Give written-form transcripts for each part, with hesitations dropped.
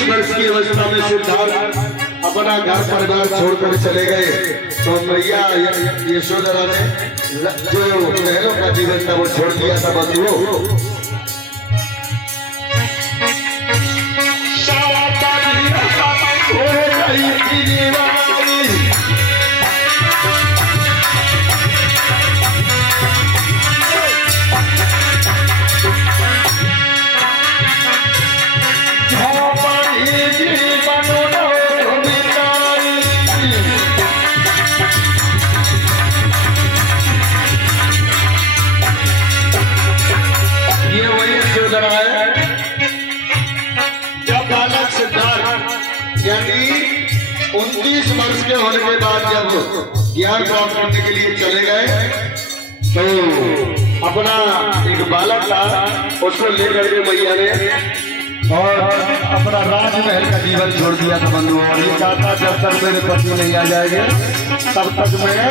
20 वर्ष की अवस्था में सिद्धार्थ अपना घर परिवार छोड़कर चले गए तो मैया यशोधरा ने जो बहनों का जीवन था वो छोड़ दिया था बंधुओं। यानी 29 वर्ष के होने के बाद जब ज्ञान प्राप्त करने के लिए चले गए तो अपना एक बालक था उसको लेकर के मैया ने और अपना राजमहल का जीवन छोड़ दिया था बंधुओं। और ये कहा था जब तक मेरे पति नहीं आ जाएंगे तब तक मैं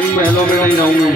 इन महलों में नहीं रहूंगी।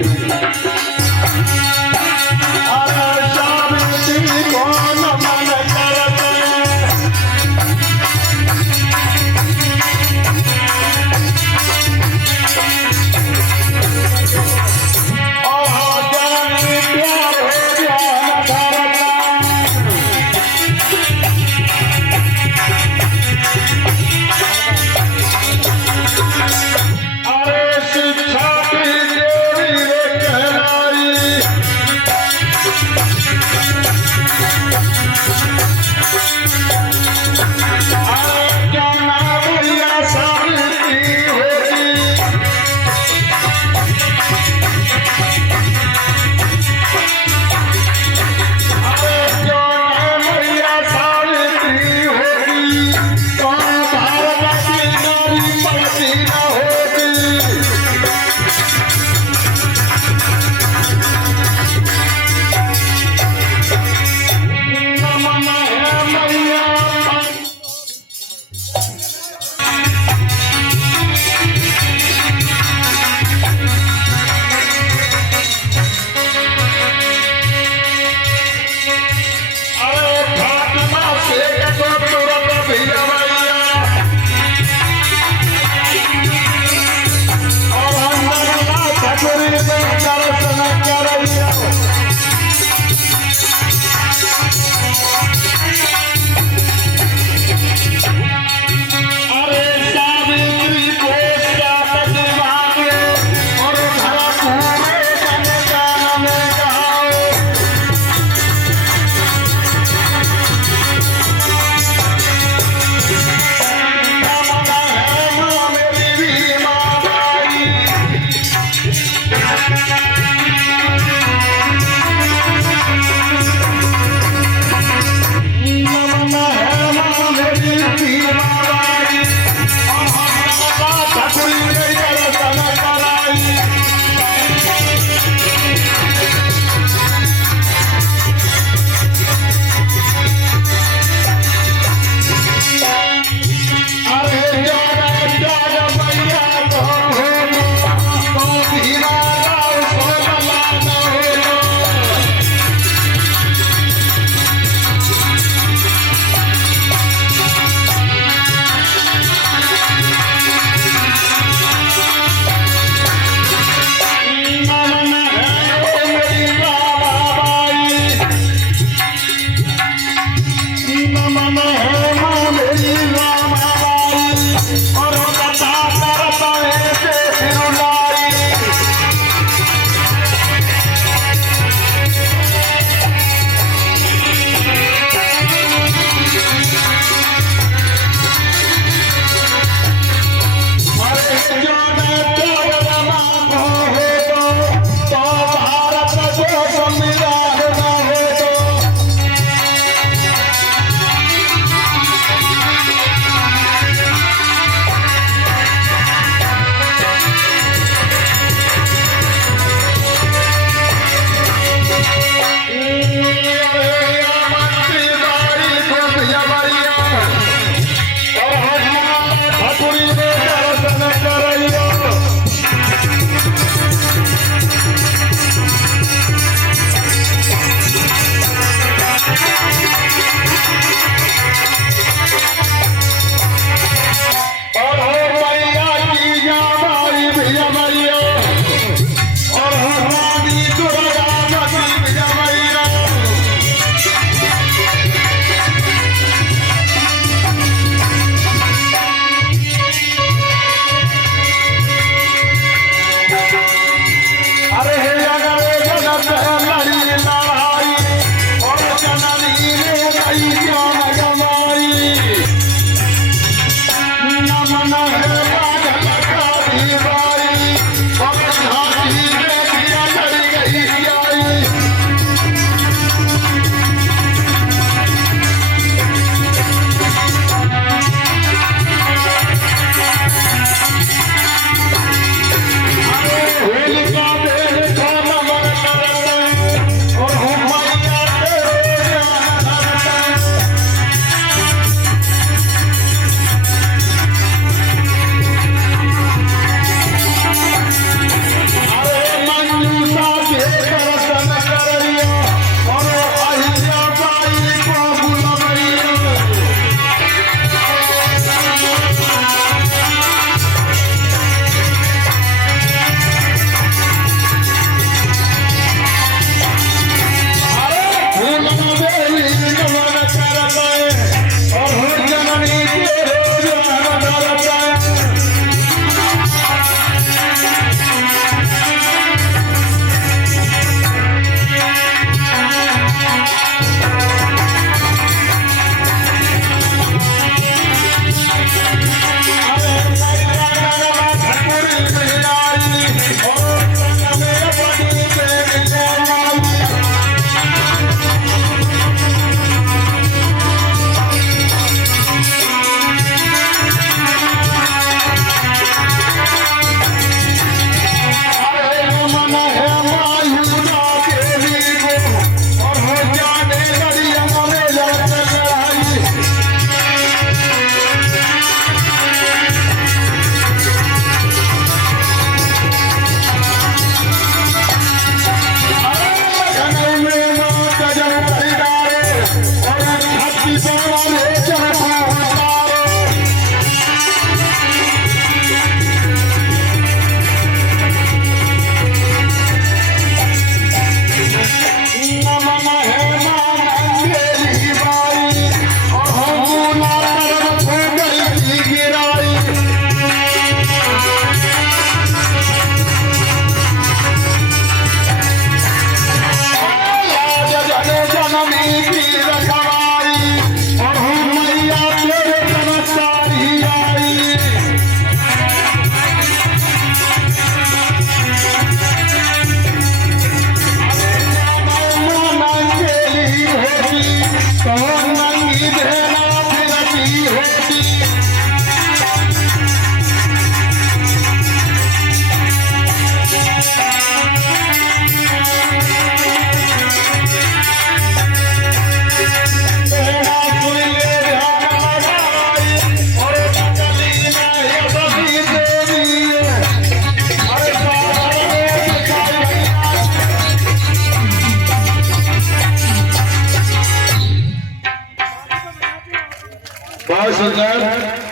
बहुत सुंदर।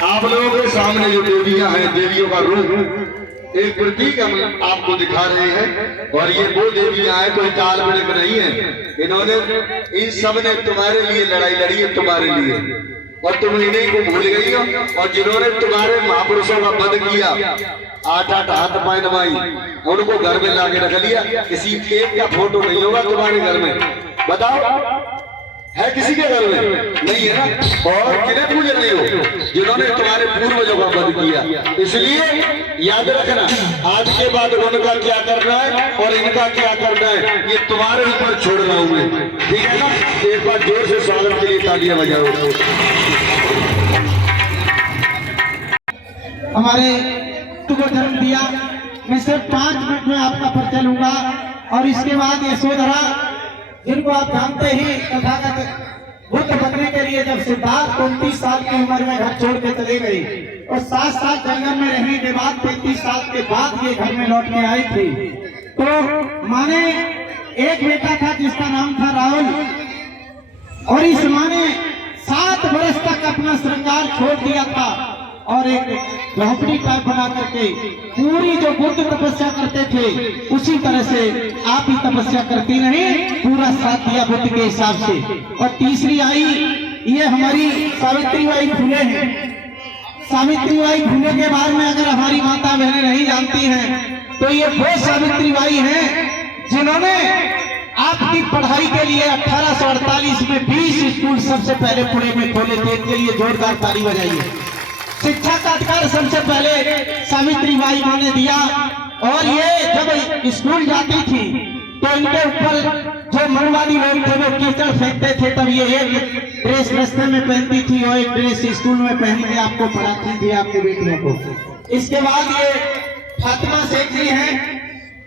आप लोगों के सामने जो देवियां हैं, देवियों का रूप एक प्रतीक हम आपको दिखा रहे हैं। और ये वो देवियां हैं, कोई काल बिड़क नहीं है। इन्होंने इन सब ने तुम्हारे लिए लड़ाई लड़ी है, तुम्हारे लिए, और तुम इन्हीं को भूल गई हो। और जिन्होंने तुम्हारे महापुरुषों का वध किया, 8-8 हाथ पाए दबाई, उनको घर में लाके रख लिया। किसी एक का फोटो नहीं होगा तुम्हारे घर में, बताओ है किसी के घर में? नहीं है ना। और किन्हें पूज रही हो? जिन्होंने तुम्हारे पूर्वजों का वध किया। इसलिए याद रखना, आज के बाद उनका क्या करना है और इनका क्या करना है, ये तुम्हारे ऊपर छोड़ रहा हूं मैं, ठीक है ना। एक बार जोर से स्वागत के लिए तालियां बजाओ। हमारे तुमको धर्म दिया। मैं सिर्फ 5 मिनट में आपका परिचय लूंगा और इसके बाद यशोधरा, जिनको आप जानते ही, तथागत बुद्ध बनने के लिए जब सिद्धार्थ 29 साल की उम्र में घर छोड़ के चले गई और 7 साल जंगल में रहने के बाद 35 साल के बाद ये घर में लौट के आई थी। तो माँ ने एक बेटा था जिसका नाम था राहुल, और इस माँ ने 7 वर्ष तक अपना श्रृंगार छोड़ दिया था और एक झोपड़ी टाइप बना करके पूरी जो बुद्ध तपस्या करते थे उसी तरह से आप ही तपस्या करती नहीं, पूरा साथ दिया बुद्ध के हिसाब से। और तीसरी आई, ये हमारी सावित्रीबाई फुले हैं। सावित्रीबाई फुले के बारे में अगर हमारी माता बहनें नहीं जानती हैं तो ये वो सावित्रीबाई हैं जिन्होंने आपकी पढ़ाई के लिए 1848 में 20 स्कूल सबसे पहले पुणे में खोले थे। इनके लिए जोरदार ताली बजाइए। शिक्षा का अधिकार सबसे पहले सावित्री बाई माँ ने दिया। और ये जब स्कूल जाती थी तो इनके ऊपर जो मनुवादी लोग थे वो कीचड़ फेंकते थे, तब ये एक ड्रेस रास्ते में पहनती थी और एक ड्रेस स्कूल में पहन के आपको पढ़ाती थी आपकी बेटियों को। इसके बाद ये फातिमा शेख जी हैं।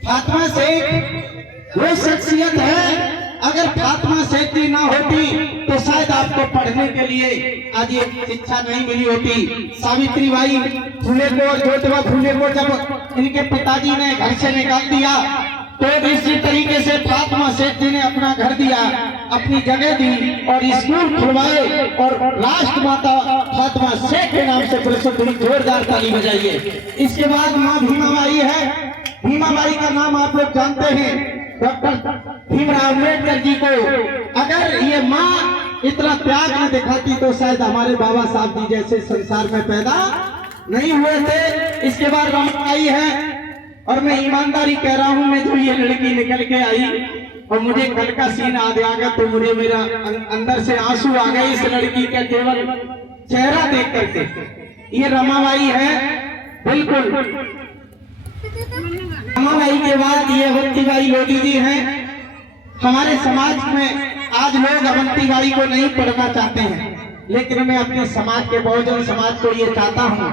फातिमा शेख वो शख्सियत है, अगर फातिमा शेख जी ना होती तो शायद आपको पढ़ने के लिए आज ये शिक्षा नहीं मिली होती। सावित्री बाई फुले को और ज्योतिबा फुले को जब इनके पिताजी ने घर से निकाल दिया तो इसी तरीके से फातिमा शेख जी ने अपना घर दिया, अपनी जगह दी और स्कूल खुलवाए और राष्ट्रमाता फातिमा शेख के नाम से प्रसिद्ध। जोरदार ताली बजाइए। इसके बाद माँ भीमाबाई है। भीमाबाई का नाम आप लोग जानते हैं, डॉक्टर भीमराव अम्बेडकर जी को। अगर ये माँ इतना त्याग न दिखाती तो शायद हमारे बाबा साहब जी जैसे संसार में पैदा नहीं हुए थे। इसके बाद रमाबाई है, और मैं ईमानदारी कह रहा हूँ, मैं जो ये लड़की निकल के आई और मुझे कल का सीन याद आ गया तो मुझे मेरा अंदर से आंसू आ गए इस लड़की का केवल चेहरा देख करके। ये रमाबाई है, बिल्कुल। रमाबाई के बाद ये अवंतीबाई लोधी जी हैं। हमारे समाज में आज लोग अवंतीबाई को नहीं पढ़ना चाहते हैं, लेकिन मैं अपने समाज के बहुजन समाज को ये चाहता हूँ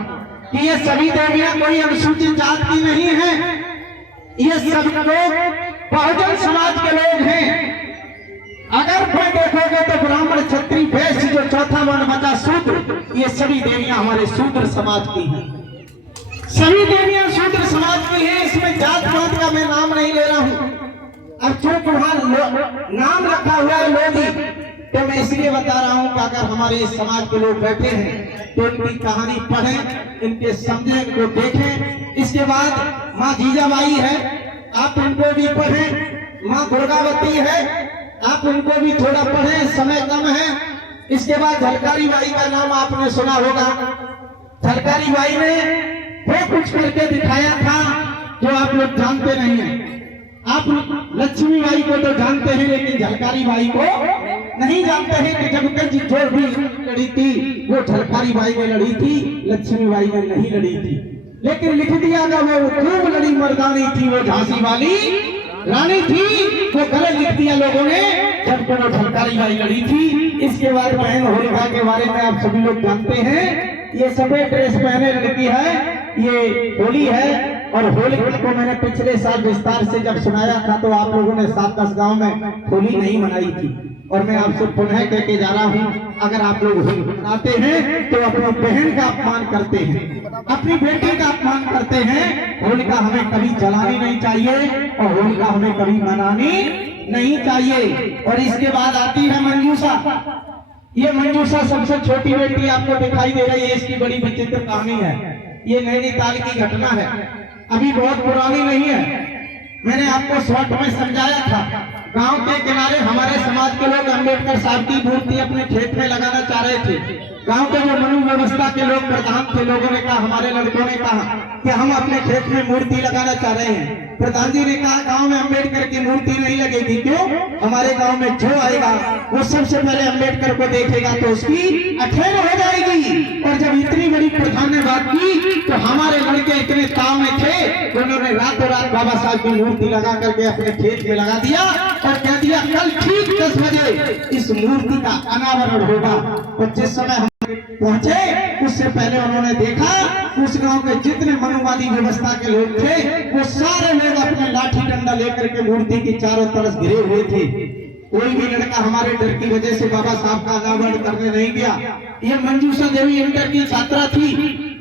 कि ये सभी देवियां कोई अनुसूचित जात की नहीं है, ये सभी लोग बहुजन समाज के लोग हैं। अगर कोई देखोगे तो ब्राह्मण क्षत्रिय वैश्य जो चौथा वर्ण बचा शूद्र, ये सभी देवियां हमारे शूद्र समाज की हैं। सभी देवियां शूद्र समाज की हैं। इसमें जात पात का मैं नाम नहीं ले रहा हूँ। अब चूंकि वहां नाम रखा हुआ है लोधी, तो मैं इसलिए बता रहा हूँ कि अगर हमारे इस समाज के लोग बैठे हैं तो इनकी कहानी पढ़ें, इनके समझें, इनको देखें। इसके बाद माँ जीजाबाई है, आप इनको भी पढ़ें। माँ दुर्गावती है, आप इनको भी थोड़ा पढ़ें, समय कम है। इसके बाद झलकारी बाई का नाम आपने सुना होगा। झलकारी बाई ने वो कुछ करके दिखाया था जो आप लोग जानते नहीं हैं। आप लक्ष्मी बाई को तो जानते हैं, लेकिन झलकारी बाई को नहीं जानते हैं कि जब जो भी लड़ी थी वो झलकारी बाई ने लड़ी थी, लक्ष्मी बाई ने नहीं लड़ी थी। लेकिन लिख दिया था वो खूब लड़ी मर्दानी थी, वो झांसी वाली रानी थी, वो गलत लिख दिया लोगों ने, जबकि वो झलकारी बाई लड़ी थी। इसके बाद बहन होलिका के बारे में आप सभी लोग जानते हैं। ये सफेद ड्रेस पहने लड़की है, ये होली है। और होली को मैंने पिछले साल विस्तार से जब सुनाया था तो आप लोगों ने 7-10 गांव में होली नहीं मनाई थी, और मैं आपसे पुनः कहके जा रहा हूँ, अगर आप लोग होली मनाते हैं तो अपनी बहन का अपमान करते हैं, अपनी बेटी का अपमान करते हैं। होलिका हमें कभी जलानी नहीं चाहिए और होलिका हमें कभी मनानी नहीं चाहिए। और इसके बाद आती है मंजूषा। ये मंजूषा सबसे छोटी बेटी आपको दिखाई दे रही है, इसकी बड़ी विचित्र कहानी है। ये नैनीताल की घटना है, अभी बहुत पुरानी नहीं है। मैंने आपको शॉर्ट में समझाया था। गांव के किनारे हमारे समाज के लोग अम्बेडकर साहब की मूर्ति अपने खेत में लगाना चाह रहे थे। गांव के जो मनु व्यवस्था के लोग प्रधान थे, लोगों ने कहा, हमारे लड़कों ने कहा कि हम अपने खेत में मूर्ति लगाना चाह रहे हैं। प्रधान जी ने कहा गांव में अम्बेडकर की मूर्ति नहीं लगेगी। क्यों? हमारे गांव में जो आएगा वो सबसे पहले अम्बेडकर को देखेगा तो उसकी अठेर हो जाएगी। और जब इतनी बड़ी प्रधान ने बात की तो हमारे लड़के इतने ताव में थे, उन्होंने रातों रात बाबा साहब की मूर्ति लगा करके अपने खेत में लगा दिया और कह दिया कल ठीक 10 बजे इस मूर्ति का अनावरण होगा। और जिस समय हम पहुंचे उससे पहले उन्होंने देखा उस गांव के जितने मनुवादी व्यवस्था के लोग थे वो सारे लोग अपने लाठी डंडा लेकर के मूर्ति की चारों तरफ घिरे हुए थे। कोई भी लड़का हमारे डर की वजह से बाबा साहब का अनावरण करने नहीं गया। ये मंजूषा देवी इंटर की छात्रा थी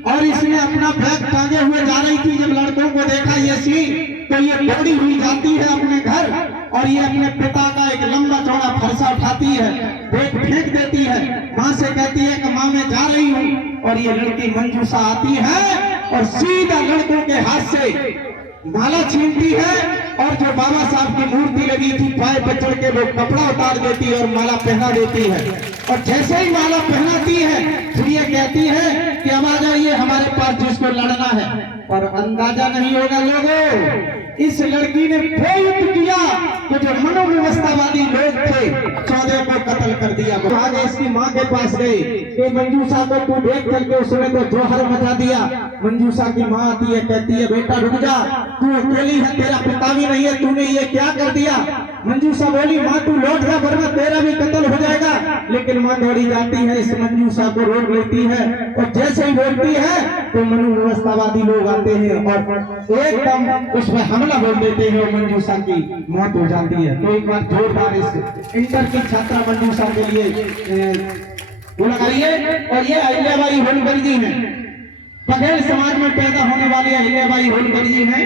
और इसने अपना बैग टांगे हुए जा रही थी। जब लड़कों को देखा ये सीन तो ये दौड़ी हुई जाती है अपने घर और ये अपने पिता का एक लंबा चौड़ा फरसा उठाती है, बैग फेंक देती है, माँ से कहती है कि माँ मैं जा रही हूँ। और ये लड़की मंजूषा आती है और सीधा लड़कों के हाथ से माला छीनती है और जो बाबा साहब की मूर्ति लगी थी पाए पर चढ़ के वो कपड़ा उतार देती है और माला पहना देती है। और जैसे ही माला पहनाती है फिर ये कहती है कि अब आ जाइए हमारे पास जिसको लड़ना है। और अंदाजा नहीं होगा लोगों इस लड़की ने वो युद्ध किया कि जो मनोव्यवस्थावादी लोग थे 14 को कत्ल कर दिया। आगे इसकी माँ के पास गए कि मंजूषा को तू देख करके, उसने तो जोहर मचा दिया। मंजूषा की माँ आती है, कहती है बेटा रुक जा, तू अकेली है, तेरा पिता भी नहीं है, तूने ये क्या कर दिया। मंजूषा बोली माँ तू लौट जा वरना तेरा भी कत्ल हो जाएगा। लेकिन माँ दौड़ी जाती है, इस मंजूषा को रोक लेती है और जैसे ही बोलती है तो मनोव्यवस्थावादी लोग आते हैं और एकदम उस पर हमला बोल देते हैं और मंजूषा की मौत हो जाती है। तो एक बार जोरदार इस इंटर की छात्रा मंजूषा के लिए वो लगाइए। और ये अहिल्याबाई होलकर जी हैं, पटेल समाज में पैदा होने वाली अहिल्याबाई होलकर जी हैं।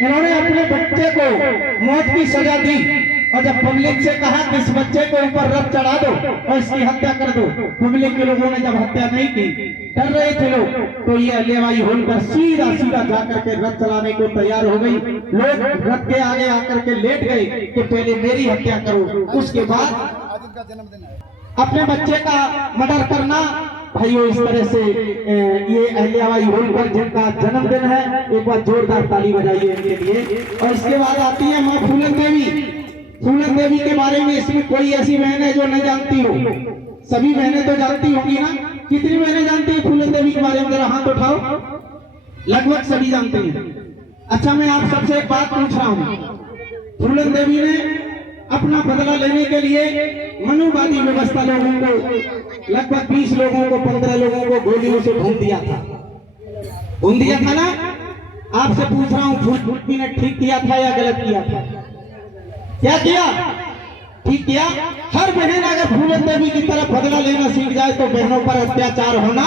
इन्होंने अपने बच्चे को मौत की सजा दी और जब पब्लिक से कहा कि इस बच्चे को ऊपर रथ चढ़ा दो और इसकी हत्या कर दो, पब्लिक के लोगों ने जब हत्या नहीं की, डर रहे थे लोग, तो ये अहिल्याबाई होलकर सीधा सीधा जाकर के रथ चलाने को तैयार हो गई। लोग रथ के आगे आकर के लेट गए कि पहले मेरी हत्या करो, उसके बाद अपने बच्चे का मर्डर करना। भाइयों इस तरह से ये अहिल्याबाई होलकर जिनका जन्मदिन है, एक बार जोरदार ताली बजाइए इनके लिए। और इसके बाद आती है माँ फूलन देवी। फूलन देवी के बारे में इसमें कोई ऐसी बहन है जो नहीं जानती हो? सभी बहनें तो जानती होंगी ना। कितनी बहनें जानती है फूलन देवी के बारे में? जरा हाथ उठाओ। लगभग सभी जानते हैं। अच्छा मैं आप सबसे एक बात पूछ रहा हूँ, फूलन देवी ने अपना बदला लेने के लिए मनुवादी व्यवस्था लोगों को, लगभग 20 लोगों को, 15 लोगों को गोलियों से भून दिया था। भून दिया था ना? आपसे पूछ रहा हूँ फूलन ने ठीक किया था या गलत किया था? क्या किया? ठीक किया। हर बहन अगर फूलन देवी की तरफ बदला लेना सीख जाए तो बहनों पर अत्याचार होना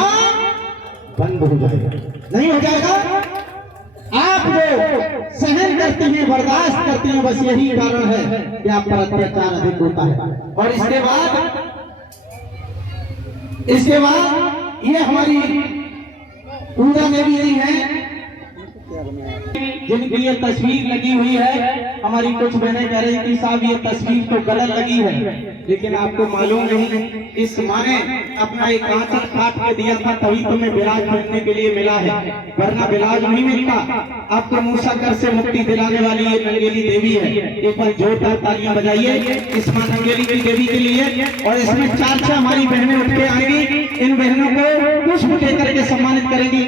बंद हो जाएगा। नहीं हो जाएगा? आप जो सहन करती हैं, बर्दाश्त करती हैं, बस यही कारण है कि आप पर अत्याचार अधिक होता है। और इसके बाद ये हमारी पूजा देवी जी हैं जिनकी ये तस्वीर लगी हुई है। हमारी कुछ बहनें कह रही थी साहब ये तस्वीर तो गलत लगी है, लेकिन आपको मालूम नहीं, इस माँ ने अपना एक आंचल काट के दिया था तभी तुम्हें बिलाज मिलने के लिए मिला है, वरना बिलाज नहीं मिलता। आपको मूसा कर से मुक्ति दिलाने वाली ये नंगेली देवी है। एक बार जोरदार तालियां बजाइए इस माँ नंगेली की देवी के लिए। और इसमें 4 हमारी बहनें उठ के आएंगी, इन बहनों को पुष्प देकर के सम्मानित करेंगी।